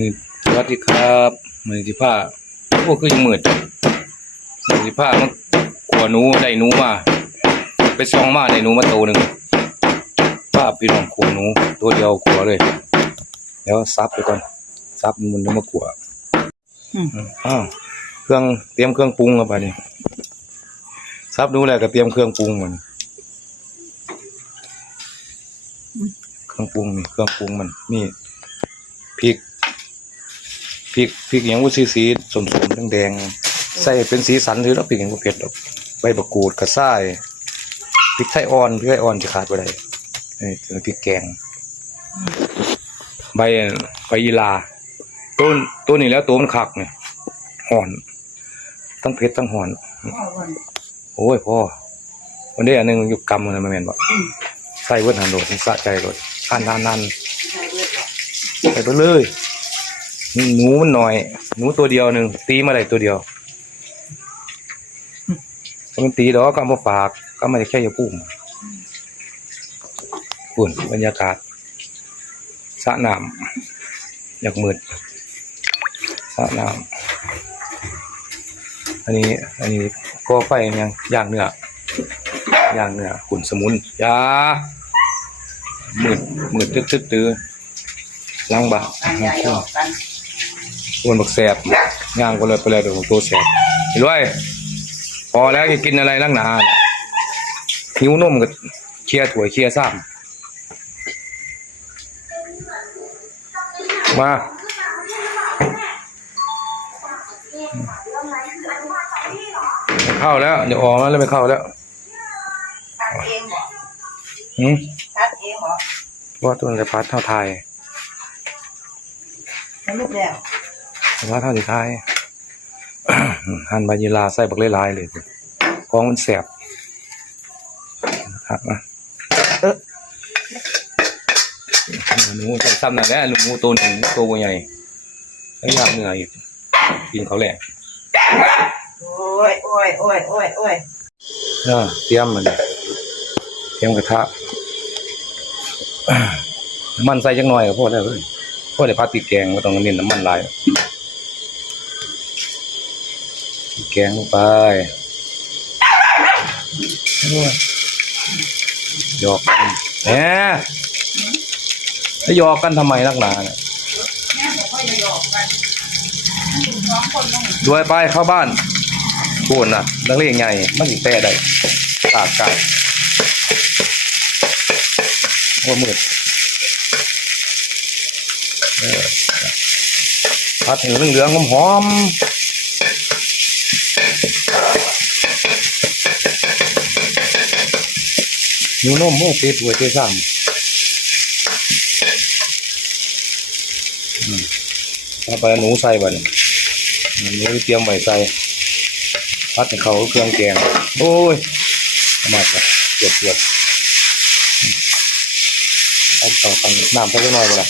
สวัสดีครับมือที่ผ้าพวกคือยังมืดมือที่ผ้ามันขัวหนูได้หนูมา ไปซองมาได้หนูมาตัวหนึ่งป้าพี่น้องขัวหนูตัวเดียวขัวเลย แล้วซับไปก่อนซับมันแล้วมาขัวอืมอ้าวเครื่องเตรียมเครื่องปรุงแล้วไปนี่ซับดูแล้วก็เตรียมเครื่องปรุงมันเครื่องปรุงนี่เครื่องปรุงมันนี่พริก พริกพริกอย่างว่าสีสีสมสมแดงใส่เป็นสีสันหรือแล้วพริกอย่างว่าเผ็ดดอกใบบักกูดกระส่ายพริกไทยอ่อนพริกไทยอ่อนจะขาดไปได้นี่เป็นพริกแกง ใบใบยีลาต้นต้นนี้แล้วตัวมันคักเนี่ยห่อนทั้งเผ็ดทั้งห่อน โอ้ยพ่อวันนี้อันหนึงอยู่กำมันนะแม่นบ่ใส่เวิร์ดหันโดดสะใจโดดอ่านนานนใส่ไปเลย หนูมันหน่อย หนูตัวเดียวหนึ่งตีมาได้ตัวเดียวมันตีดอกก็มาฝากก็ไม่ได้แค่ยาปุ่มฝุ่นบรรยากาศสะน้ำอยากมืดสะน้ำอันนี้ อันนี้ก็ไฟยังย่างเนื้อย่างเนื้อขุนสมุนยามืดมืดตึ๊ดตึ๊ดตื้อล้างบากันยายออ กกันอ้วนบักแสบย่างก็เลยไปเลยเดี๋ยวผมตัวแสบเห็นด้วยพอแล้วจะกินอะไรนักหนาเนี่ยหิวนมก็เคลียร์ถั่วยเคลียร์ซ้ำมาไม่เข้าแล้ว เดี๋ยวออกมาแล้วไม่เข้าแล้วทัดเองเหรอหืมทัดเองเหรอว่าตัวอะไรพัดเท่าไทยสรุปแล้ว พัดเท่าที่ไทยหั่นใบยีราใส่บักเล่ลายเลยของมันแสบถักมาเออหนูจะซ้ำนั่นแหละหนูตัวหนึ่งตัวใหญ่แล้วอยากเหนื่อยอีกกินเขาแหละโอ้ยโอ้ยโอ้ยโอ้ยโอ้ยเออเตรียมมันเลยเตรียมกระทะน้ำมันใส่จังหน่อยก็พอแล้วเลยพอได้พัดติดแกงก็ต้องเน้นน้ำมันหลายพริก แกงลงไปหยอกกันแหมแล้วหยอกกันทำไมนักหนาเนี่ยด้วยไปเข้าบ้านพูดนะนักเรียนใหญ่มันสิแต่ได้ตากไกายว่ามืดพัดให้เหลืองหอม นิ้วนมเมื่อเตะตัวเตะซ้ำอืมเอาไปเอาหนูใส่บัดนหนูเตรียมไว้ใส่พัดให้เขาเครื่องแกง โอ้ยมาจ้ะเกือบเกือบเอาต่อกันน้ำสักหน่อยบ่ล่ะ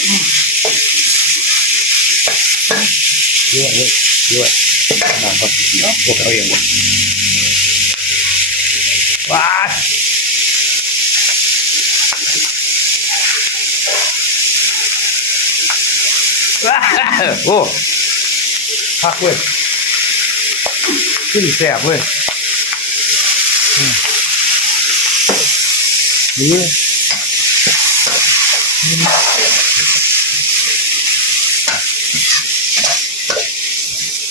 เยอะเยอะเยอะน้ำครับพวกเอาเองบ่ว้ายว้าย โอ้พักเว้ยขึ้นแสบเว้ยอืมนี่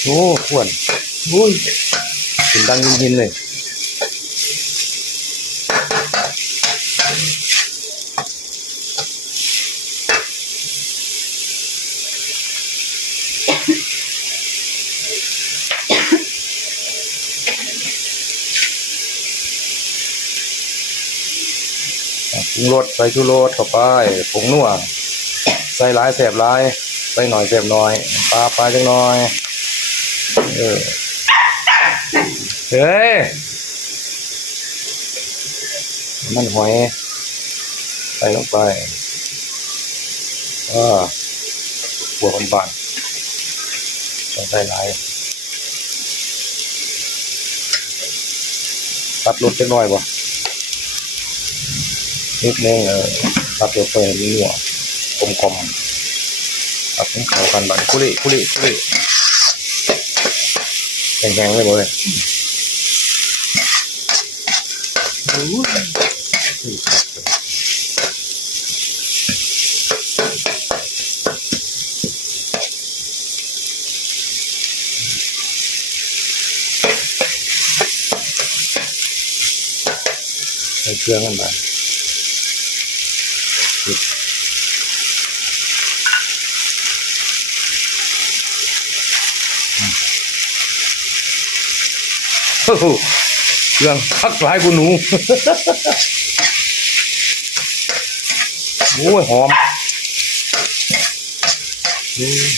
โอ้ขวนอุ้ยถึงดังยินๆเลย ปรุงรสใส่ชูรสเข้าไปผงนัวใส่หลายแสบหลายใส่หน่อยแสบหน่อยปลาปลาจังหน่อยเออเฮ้ยมันหอยใส่ลงไปอ่าหัวคนบานต้องใส่หลายตัดรสจังหน่อยบ่ นิดนึงเออตัดตัวเฟรนนี่หัวกลมกลมๆครับให้เขากันบัดคุริคุริคุริแข็งๆเลยบ่เลยใส่เครื่องกันบัด โอ้โห เรื่องคักหลายกูหนู โอ้ยหอมอืม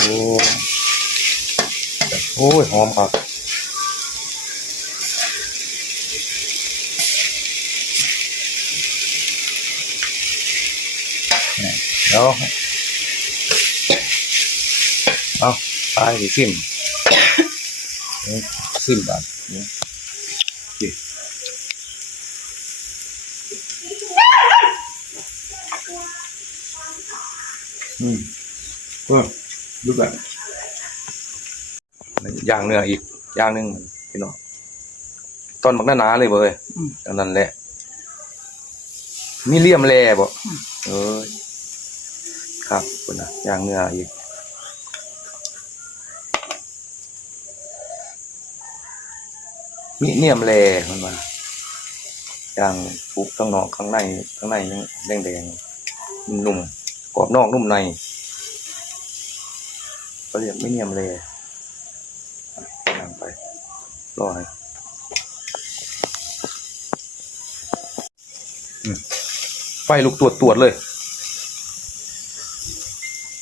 โอ้โอ้ยหอมครับ เนี่ยเดี๋ยวเอาตายสิซิมเอาซิมบัดเนี่ยโอเคอืมเออดูแบบย่างเนื้ออีกย่างหนึงพี่น้องตอนบักหนาๆเลยเว้ยอืมอันนั้นแหละมีเลี่ยมแลบ่เอ้ย ครับคุณนะย่างเนื้ออีกมีเนียมแลมันมาอย่างปุกข้างนอกข้างในข้างในยังแดงๆนุ่มกรอบนอกนุ่มในเขาเรียกไม่เนียมแลย่างไปรอให้อืมไฟลุกตรวจตรวจๆเลย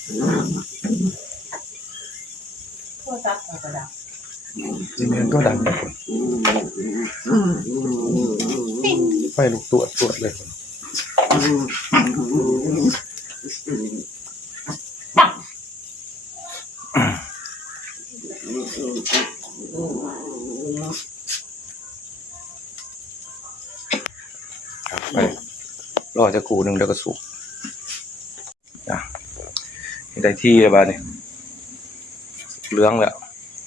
โทษจักกระดับจิเมนก็ดังนะคนไฟลุกตรวจตรวจเลยครับไปรอจะกูหนึ่งเดี๋ยวก็สุก ได้ที่แล้วบ้านี่เหลืองแล้ว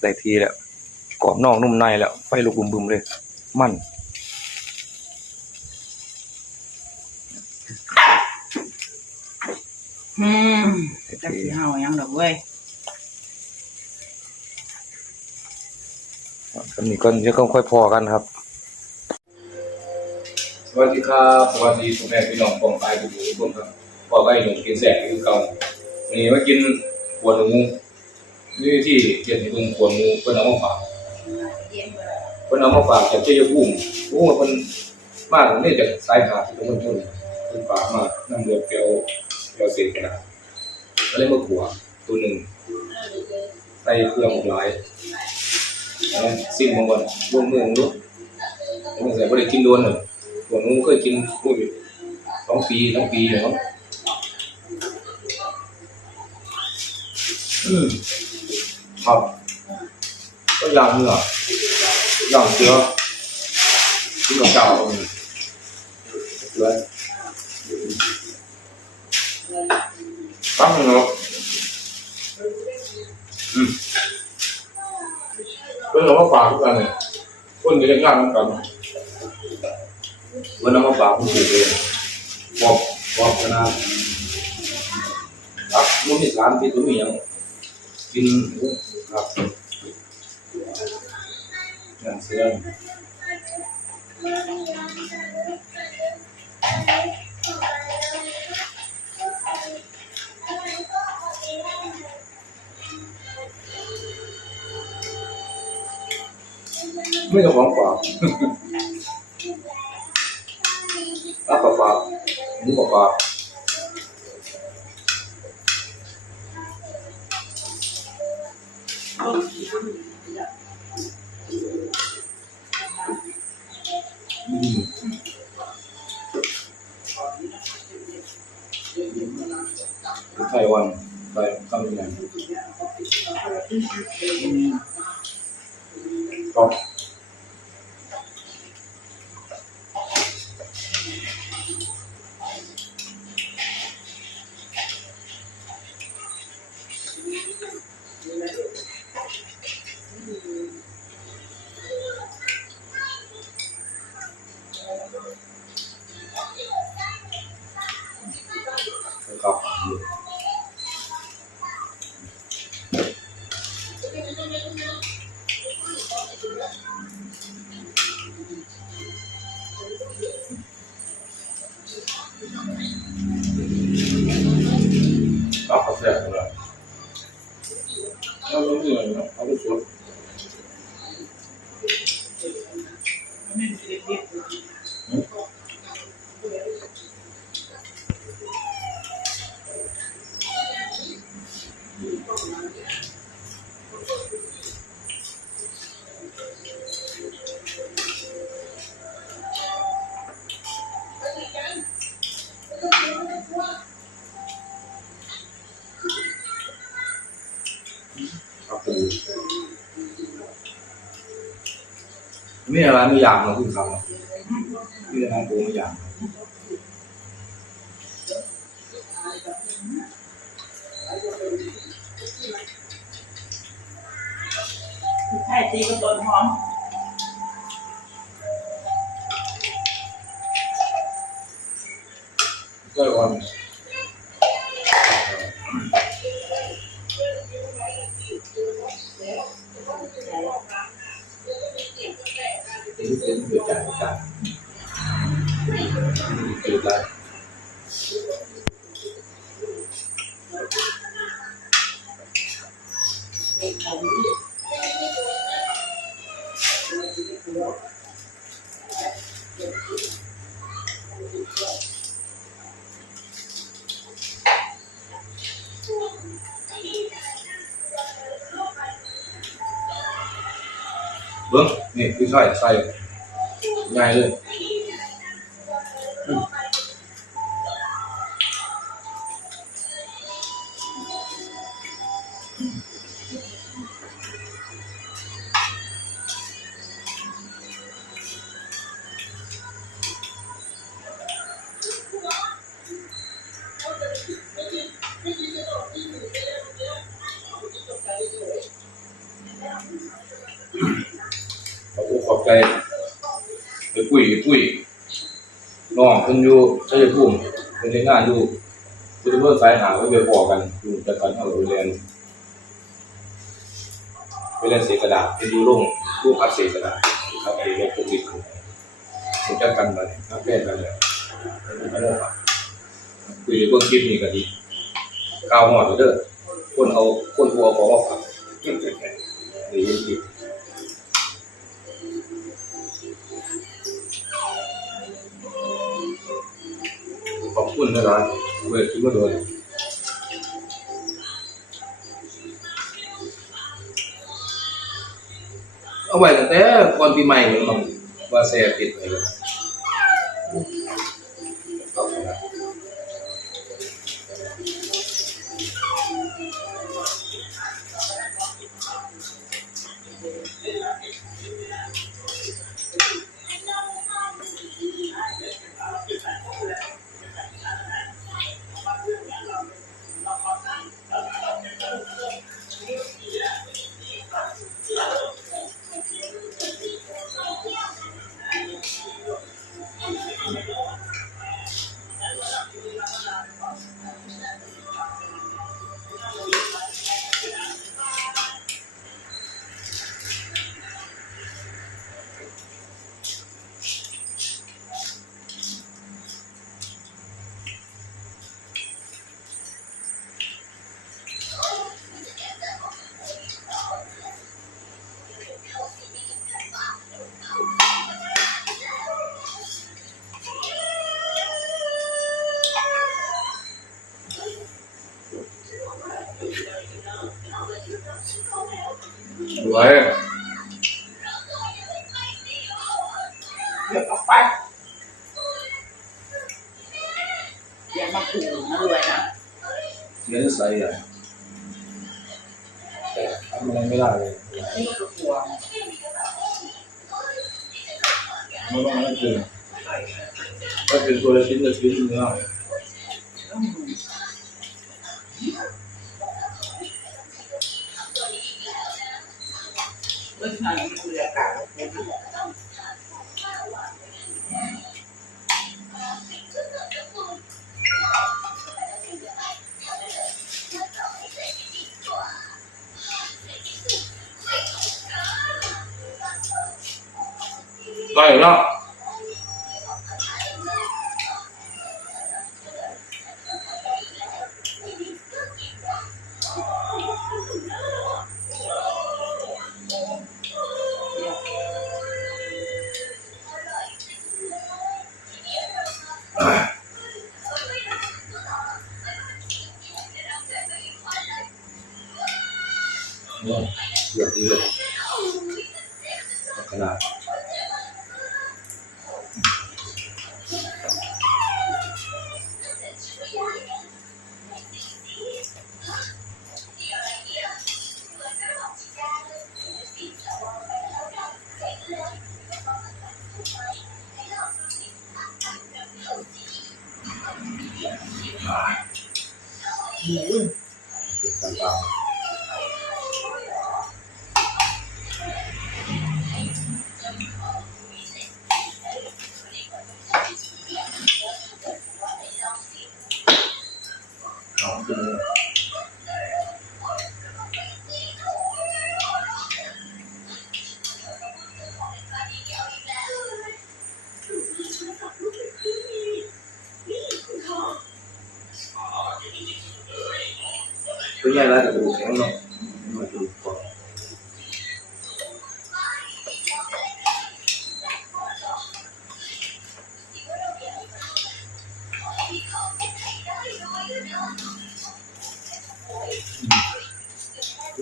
ได้ที่แล้วกรอบนอกนุ่มในแล้วไฟลุกบึมๆเลย มันอืมได้จักที่สิเฮาหยังดอกเว้ยตอนนี้ก็จะค่อยๆพอกันครับ สวัสดีครับ สวัสดีพ่อแม่พี่น้องกองตายทุกทุกคนครับพอก็ให้หนุ่มกินแสกคือเก่า วันนี้มากินหัวหนูนี่ที่เกียรติเพิ่งหัวหนูเพิ่นเอามาฝากเพิ่นเอามาฝากจากเจ้าภูมิโอ้เพิ่นมาถึงนี่จากสายขาดที่ตรงมันทุนเพิ่นฝากมาน้ำเรือเปียวเปียวเศษกระดาษก็เลยมาขัวตัวหนึ่งใส่เครื่องหลายเอาซิมมาก่อนร่วมมือของลูกผมใส่บ่ได้กินโดนเลยหัวหนูเคยกินพูดอยู่สองปีสองปีแล้ว อืมครับ ก็ย่างเนื้อย่างเสือที่เราเจ้าอืมเลยตั้งเนาะอืมเพื่อนเรามาฝากทุกกันเนี่ยคนจะได้งานกันเพื่อนเรามาฝากคุณปู่เลยบอกบอกขนาดครับมุ้งที่สามที่ตัวนี้ยังกินครับอย่าง เสียงไม่ต้องของฝา Taiwan by coming in. นี่อะไรไม่อยากนะคุณครับนี่อะไรปูไม่อยากแค่ตีก็ต้นหอมก็วัน เป็นที่เป็นเกิดจา กกา น้องเพิ่นอยู่ชัยภูมิเพิ่นในงานอยู่พุทธเบิ่งสายหาเพิ่นไปพอกันอยู่จักกันเฮาไปเรียนไปเรียนเศษกระดาษเป็นอยู่โรงโรงอัดเศษกระดาษครับไอ้โรงโควิดผมจักกันมาเนี่ยครับแกันเลยเป็นกันเลยครับคุยเบิ่องคลิปนี้ก็ดีกาวฮอดเด้อคนเอาคนผู้เอาของมาฝากนี่ยินดีข คุณนะครับเวทีก็โดนเอาไว้ตั้งแต่ก่อนปีใหม่เลยมั้งว่าแซ่ปิดไปแล้ว สวยเดี๋ยวออกไปเดี๋ยวมาขู่นะรวยนะเสียนิสัยอะแต่ทำอะไรไม่ได้เลยนี่ก็กลัวไม่ว่านั่นคือก็คือตัวละชิ้นละชิ้นเนื้ออื ได้แล้วเดือ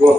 ว้า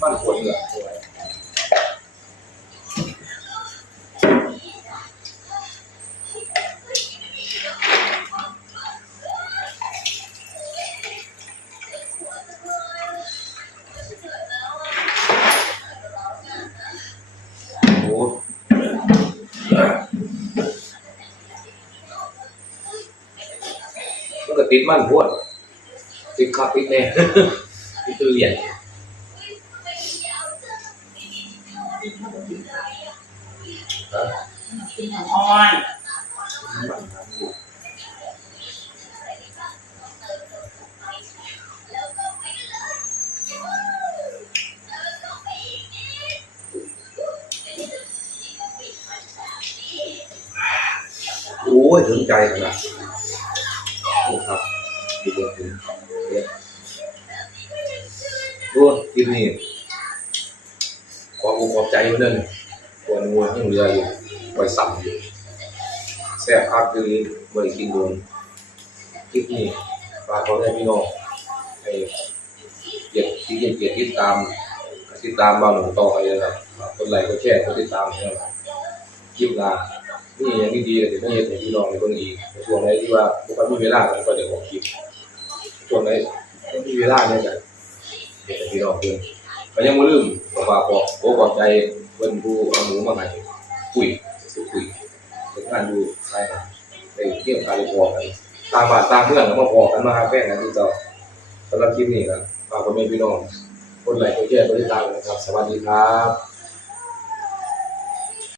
บ้านคนเหรอโอ้มันก็ติดมั่นพวดติดขับติดแน่ติดตัวเหรียญ อ่อนโอ้ยถึงใจขนาดโอ้ครับดีเลยดูกินนี่ขอบอกขอบใจเพื่อนตัวนัวยังเหลืออยู่ ไว้สั่งอยู่แซ่บคักคือบริกินโดนคลิปนี้ฝากเขาได้พี่น้องให้เกียรติที่เกียรติติดตามติดตามบ้านหลวงต่อไปเลยครับคนไลค์คนแชร์คนติดตามนะครับคลิปหน้านี่ยังดีๆเลยเดี๋ยวต้องเห็นให้พี่น้องในเบื้องอีกช่วงไหนที่ว่าพวกเขามีเวลาผมก็เดี๋ยวออกคลิปช่วงไหนมีเวลาเนี่ยจะเห็นพี่น้องเพื่อนก็ยังไม่ลืมบอกว่าขอโอ้ขอบใจเพื่อนผู้เอาหมูมาให้คุย สุขุยเป็นการดูใช่ไหมไปเที่ยวการพอกันตามบ้านตามเมื่องแล้วมาพอกันมาครับแฟนกันที่เจ้าสำหรับคลิปนี้ครับฝากพ่อแม่พี่น้อง คนไหนคนเชร์คนที่ตามนะครับ สวัสดีครับ